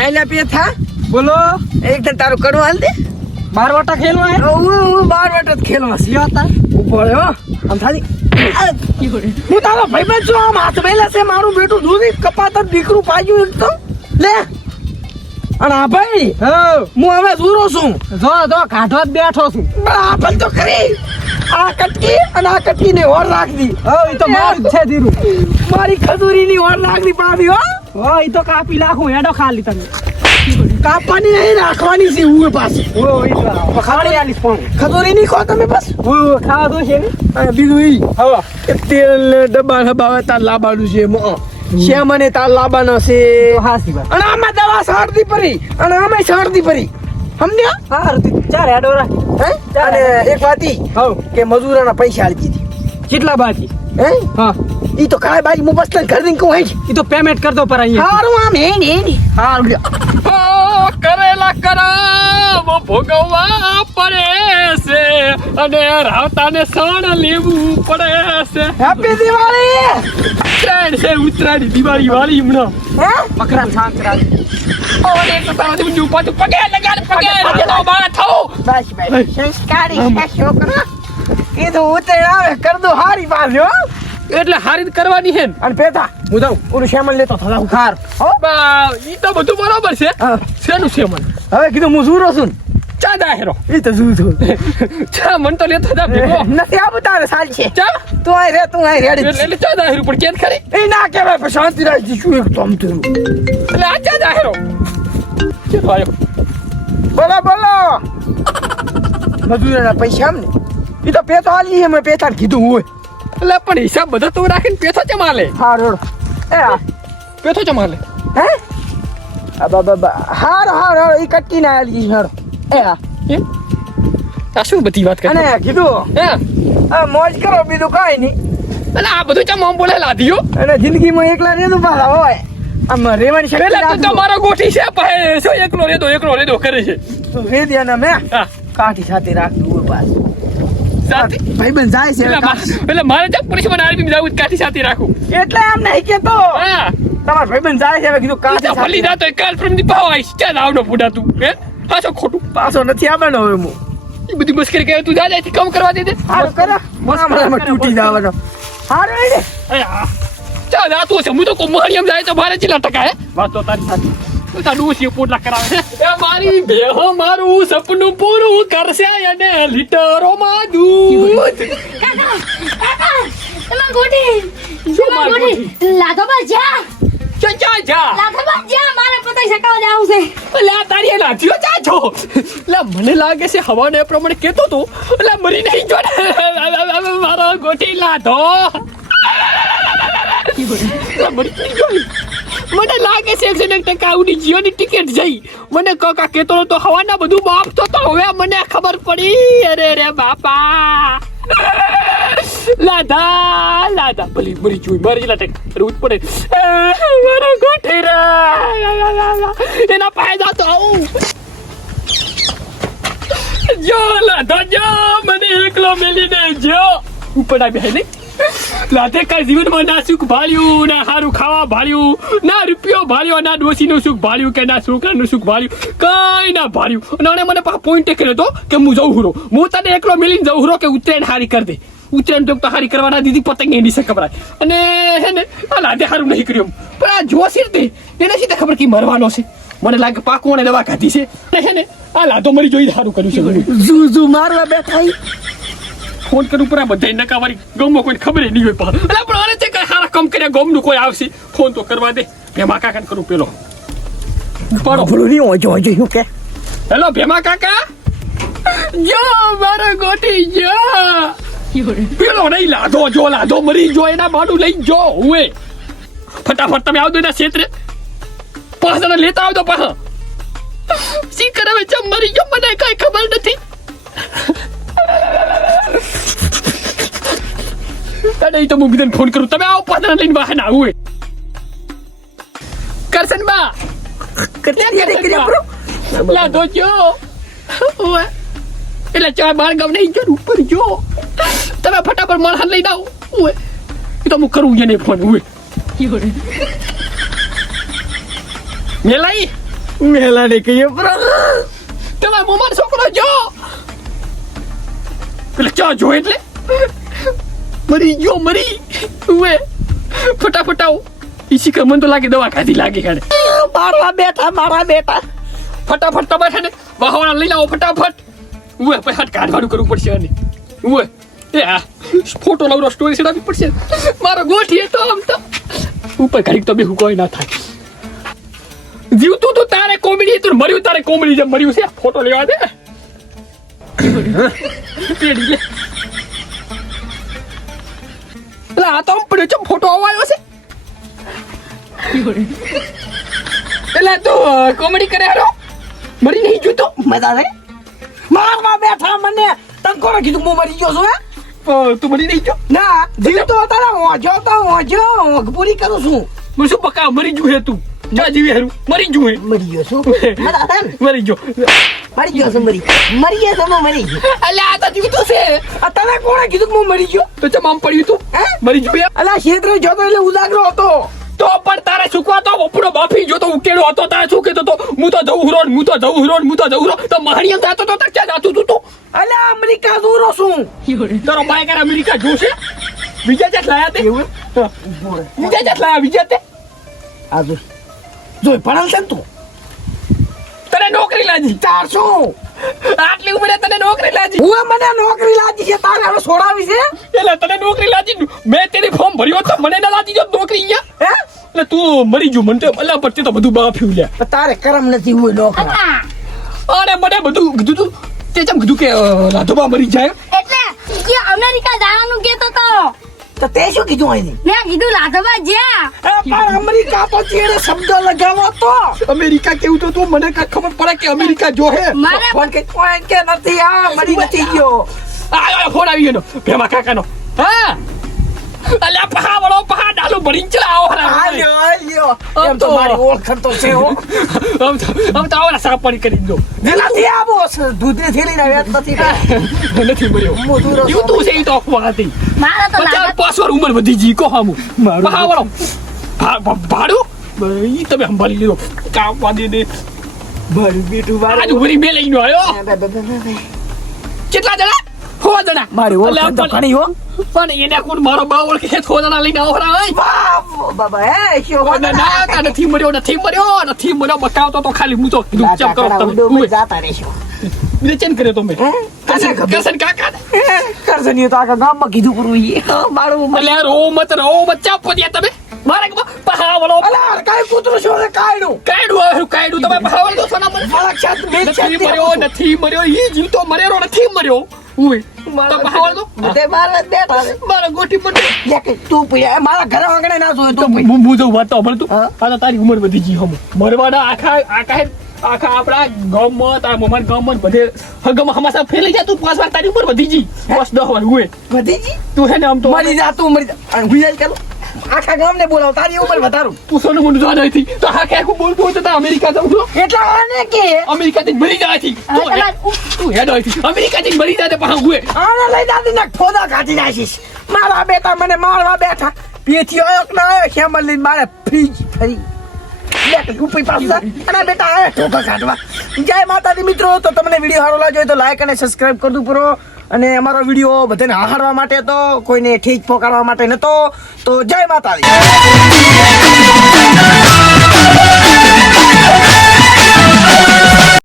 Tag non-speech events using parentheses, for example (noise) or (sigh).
હેલે pay થા બોલો. એક તો તારું કડું હાલ દે. બાર વાટા ખેલવા હે? ઓ ઓ બાર વાટા જ ખેલવા છે. સિયા તા ઉપર હો. આમ થાલી. હું તારો ભાઈ બેન છું આમ હાથ બેલા છે મારું બેટું દૂધી કપાતર દીકરું પાજ્યું એક તો. લે. અને આ ભાઈ હો. હવે દૂરો છું. જો જો કાઢવા જ બેઠો છું. આ તો કરી આ કટકી અને આ કટકી ને ઓર રાખ દી. હો ઈ તો મારું છે ધીરું. મારી ખજૂરી ની ઓર રાખ દી પાડી હો. હો એ તો કાપી નાખું હેડો ખાલી તમે કાપવાની નહીં રાખવાની છે હું પાછી. ખાડી આલીશ પણ ખજૂરી નહીં ખો તમે બસ? હું ખાવા દો છે બીજું ઈ. હા. તેલ ને ડબ્બા ડબ્બા તાર લાબાનું છે મો શ્યામ અને તાર લાબાનો છે. હાસી વાત. અને આમાં દવા શરદી પરી અને આમાં શરદી પરી સમજ્યા? હા ચાર હેડો રાખ. હે? અને એક વાતી કે મજૂરાના પૈસા આલી દીધી કેટલા બાકી? હે? હા. ઈ તો કાય બાઈ હું બસ તને ઘર દિન કહું હેઠ ઈ તો પેમેન્ટ કર દો પર અહીં હારું આમ હે ને હે. ને કરેલા કરામ ભોગવવા પડે છે અને રાવતાને સણ લેવું પડે છે. હેપી દિવાળી ઉત્તરાયણ છે ઉત્તરાયણ દિવાળી વાળી હમણાં. હે? મકરા શાંત રાખ. ઓલે તો તારા જેવું પાછું પગે લગાડ પગે લગાડો બા થો બસ બસ. સંસ્કારી છે છોકરા. કીધું ઉતરેણ આવે કર દો હારી હો. એટલે હારી કરવાની છે અને પેતા હું જાઉં. ઓલું શેમન લેતો થતા હો? બા ઈ તો બધું બરાબર છે. શેનું છે મન હવે કીધું હું ઝૂરો છું ચા દાહેરો એ તો ઝૂ છું. ચા મન તો લેતો જા ભેગો. નથી આ તારે સાલ છે. ચા? તું આય રે તું આય રેડી એટલે ચા દાહેરો પણ કેમ ખરી? એ ના કહેવાય પણ શાંતિ રાખજી શું એક તમ તું એટલે આ ચા દાહેરો કેતો આવ્યો બોલો બોલો. મજૂરના પૈસા એમ ને એ તો પેતો લઈએ મેં પેતા કીધું હોય. એટલે પણ હિસાબ બધો તું રાખીને પેથો ચમા લે હા રોડ એ પેથો ચમા લે હે? આ બા હાર હાર હારો. ઈ કટકી ના આલી હારો. એ આ. શું બધી વાત કરે? અને કીધું હે? આ મોજ કરો બીજું કાંઈ નહીં. અને આ બધું ચમ બોલે લાદીયો અને જિંદગીમાં એકલા રેતું પાછા હોય. આમ રેવાની શક્તિ એટલે તું તો રાખજો. મારો ગોઠી છે શું એકલો રેદો એકલો રેદો કરે છે? તું વેદ્યાના મેં હા. કાઠી સાથે રાખતું હોય પાછું સાથે? જાય છે એટલે હવે મા- કાઠી. મારે આર્મી જવું કાઠી સાથે રાખું. એટલે આમ નહીં કેતો હા. તમાર ભાઈબંધ જાય છે હવે કીધું તો ભલી જાતો કાલ પાવ આવીશ. ચાલ આવડો બુડા તું હે? પાછો ખોટું. પાછો નથી આવવાનો હવે હું. એ બધી મસ્કરી કહે તું જા જાય કામ કરવા દે દે. હારું કરો. હમણાં તૂટી જવાનો હારું. એ. ચાલ આ છે હું તો કુંભારીયમ જાય તો મારે ચેલા ટકા હે? વાત તો તારી સાચી. તું તારું પૂર પોટલા કરાવે એ મારી બેહ મારું સપનું પૂરું કરશે અને લીટરોમાં દૂધ. એમાં ગોટી શું માર ગોટી? લાગો બા જા. ચો જા જા. લાગો બા જા મારે પતંગ શકાવ જાવું છે. આ તારી એ લાથીઓ જા છો? એટલે મને લાગે છે હવાને એ પ્રમાણે કેતો તો એટલે મરી નહીં જો ને મારો ગોટી લાધો. મરી નહીં ગયો. મને લાગે છે એકસો એક ટકા ઉડી જીઓની ટિકિટ જઈ. મને કાકા કેતો તો હવાના બધું માફ તો હવે મને ખબર પડી. અરે રે બાપા. લાધા લાધા ભલી મરી જોઈ મારી લાટક રૂત પડે. મારો ગોઠી રે એના ફાયદા તો આવું. જો લાધા જો, મને એકલો મેલીને જો. ઉપર આવી હે નહીં. લાધે કાંઈ જીવનમાં ના સુખ ભાળ્યું, ના સારું ખાવા ભાળ્યું, ના રૂપિયો ભાળ્યો, ના ડોસીનું સુખ ભાળ્યું કે ના છોકરાનું સુખ ભાળ્યું, કઈ ના ભાળ્યું. અને મને પાછો પોઈન્ટ કર્યો હતો કે હું જઉં હુરો હું તને એકલો મિલીને જઉં હુરો કે ઉત્તરાયણ હારી કરી દે. ઉત્તરાયણ તો હારી કરવાના દીધી, પતંગ એની સે ખબર અને હે ને, આ લાધે હારું નહીં કર્યું પણ આ જોશી તે એને સીધા ખબર કે મરવાનો છે? મને લાગે પાકું અને દવા ખાધી છે. હે ને, આ લાધો મરી જોઈ સારું કર્યું છે. જુ જુ મારવા બેઠા. ફોન કરું પર આ બધા નકાવારી ગમો કોઈ ખબર નહીં હોય પણ. અલા પણ અરે તે કઈ સારા કમ કર્યા ગમનું કોઈ આવશે ફોન તો કરવા દે. ભેમા કાકા કરું પેલો. પડો ભૂલું નહીં ઓજો ઓજો શું કે? હેલો ભેમા કાકા? જો મારો ગોટી જો. પેલો નહીં લાધો જો લાધો મરી જો એના બાડું લઈ જો હુએ. ફટાફટ તમે આવજો એના ક્ષેત્રે. પાછા લેતા આવજો પાછા શી કરે ચમ મરી ગયો મને કઈ ખબર નથી. ઈ તો હું બીજાને ફોન કરું તમે આવો જણા લઈને બહાર ના આવું કરશન બા કેટલી દેરી કરી આપણું? લાધો જો ઓવે. એટલે ચા બાર ગામ નહીં જો ઉપર જો તમે ફટાફટ માણસ લઈને આવો ઓવે. એ તો હું કરું એને ફોન ઓવે મેલાઈ મેલા ને કહીએ પર તમારા મોમાનો છોકરો જો પેલા ચા જો એટલે મરી ગયો મરી. ઉવે ફટાફટ આવો. ઈસી શીખર મને તો લાગે દવા ખાધી લાગે કાઢે મારવા બેઠા મારા બેટા ફટાફટ તમે છે ને વાહવાળા લઈ લાવો ફટાફટ. ઉવે પછી હાથ કાઢવાનું કરવું પડશે અને ઉવે એ આ ફોટો લાવરો સ્ટોરી ચડાવવી પડશે. મારો ગોઠીએ તો આમ તો. ઉપર ઘડીક તો બે કોઈ ના થાય. જીવતું તો તારે કોમેડી તું મર્યું તારે કોમેડી જેમ મર્યું છે. ફોટો લેવા દે. તો આમ પડ્યો છે ફોટો આવ્યો છે. એટલે તું કોમેડી કરે હારો મરી નહીં જોતો. મજા આવે. મારવા બેઠા મને તને કોણે કીધું હું મરી ગયો છું હે? તું મરી નહીં જો ના જીવતો તારા હોજો તો હોજો ઊંઘ પૂરી કરું છું. મને શું પકા મરી જુ હે તું? જા જીવે હારું. મરી જુ હે. મરી ગયો છું. (laughs) ને? મરી જો મરી ગયો છું મરી મરી ગયો તમે મરી ગયો અલ્યા આ તો જીવતો છે આ તને કોણે કીધું કે હું મરી ગયો તો ચમ આમ પડ્યું તું હે મરી ગયો યાર ક્ષેત્ર જોતો એટલે ઉજાગરો હતો તો પણ તારે સુકવા તો બપડો બાફી જો તો ઉકેડો હતો તારે શું કેતો તો હું તો જઉં રોડ હું તો જઉં રોડ હું તો જઉં રોડ તો મહાણીયા જાતો તો તક ક્યાં જાતું તું તો અલા અમેરિકા દૂરો છું તારો બાઈક અમેરિકા જોશે બીજા જાત લાયા તે બીજા જાત લાયા બીજા તે આ જો જોઈ ભણેલ છે ને તું તને નોકરી લાજી ચારસો આટલી ઉંમરે તને નોકરી લાજી? હું મને નોકરી લાજી છે તારે હવે છોડાવી છે? એટલે તને નોકરી લાજી? મેં તેની ફોર્મ ભર્યો તો મને ના લાજી જો નોકરી અહીંયા. હે? એટલે તું મરી ગયું મને તો અલ્લા પડતી તો બધું બાફ્યું લે. પણ તારે કરમ નથી હોય નોકરા. અરે મને બધું કીધું તું તે જેમ કીધું કે રાધોબા મરી જાય. એટલે કે અમેરિકા જવાનું કેતો તો. તો તે શું કીધું અહીંથી? મેં કીધું લાધવા જ્યાં. એ પણ અમેરિકા પછી એને શબ્દ લગાવો તો. અમેરિકા કેવું તો તું? મને કાંઈ ખબર પડે કે અમેરિકા જો હે? પણ કે કોઈ કે નથી આ મરી નથી ગયો. આ આ ફોન આવી ગયો ભેમા કાકાનો. હા? અલ્યા પહા વળો પહા ડાલો ભરીને ચલા આવો આ હરામ લ્યો આ એમ તો મારી ઓળખાણ તો છે હો. આમ તો આમ તો આવડા સાપડી કરી દો. નથી આવો દૂધની થેલી ના વેત નથી નથી મર્યો મોઢું રસો. એવું તું છે તો હતી. મારા તો પચાસ લાધવા પાંચ વાર ઉંમર વધી જી કો હામું. મારું પહા વળો. ભાડું? ઈ તમે સંભાળી લીધો કાપવા દે દે. મારું બેટું આજ ભરી બે લઈને આવ્યો. કેટલા જણા? હો જણા. મારી અલ્યા, તો ઘણી હો. પણ એને કોણ મારો બા ઓળખે થોડા લઈને આવો હરા ઓય વાહ, બાબા હે શો ના, ના, નથી મર્યો નથી મર્યો નથી મર્યો બતાવતો તો ખાલી હું તો ચમ કરો તમે. જાતા રહેશો બીજે ચેન કર્યો તમે? હે? કરશન કાકા કરજની તો આખા ગામમાં કીધું કરું ઈ. મારું એટલે રો મત રો ચાપો દે તમે. મારે કે પહા વળો અલા કાઈ કૂતરું છો? રે કાયડું કાયડું આવ્યું કાયડું? તમે મને? મારા ક્ષેત્ર નથી મર્યો નથી મર્યો ઈ જીવતો મરેલો નથી મર્યો બધે મારે ઘરે આંગણે ના જોયો તો હું હું વાત તો તું. આ તારી ઉંમર વધી ગઈ હમ મરવાના આખા આખા આખા આપણા ગામમાં તારા મમાન ગામમાં બધે હગમ હમાસા ફેલાઈ જા તું પાંચ વાર તારી ઉંમર વધી જી બસ દસ વાર હુએ. ભતીજી તું હે ને આમ તો મરી જા તું મરી જા. હુઈ કરું આખા ગામને બોલાવ તારી ઉંમર વધારું. તું સોનું મોનું જોવા હતી તો હા કે હું બોલ બોલ તો અમેરિકા જાઉં છું. એટલા આને કે? અમેરિકા થી મરી જાય થી તું હેડ હોયથી અમેરિકા થી મરી જાય પાછા હુએ. આને લઈ દાદી ના ફોદા કાઢી નાખીશ. મારા બેટા મને મારવા બેઠા. પેથી આયો કે ના આયો શ્યામલ લઈને મારે ફ્રીજ ફરી. જય માતાજી મિત્રો, તો તમને વીડિયો સારો લાગ્યો તો લાઈક અને સબસ્ક્રાઇબ કરજો પૂરો અને અમારો વીડિયો બધાને આહારવા માટે હતો કોઈને ઠીક પોકાડવા માટે નતો. તો જય માતાજી.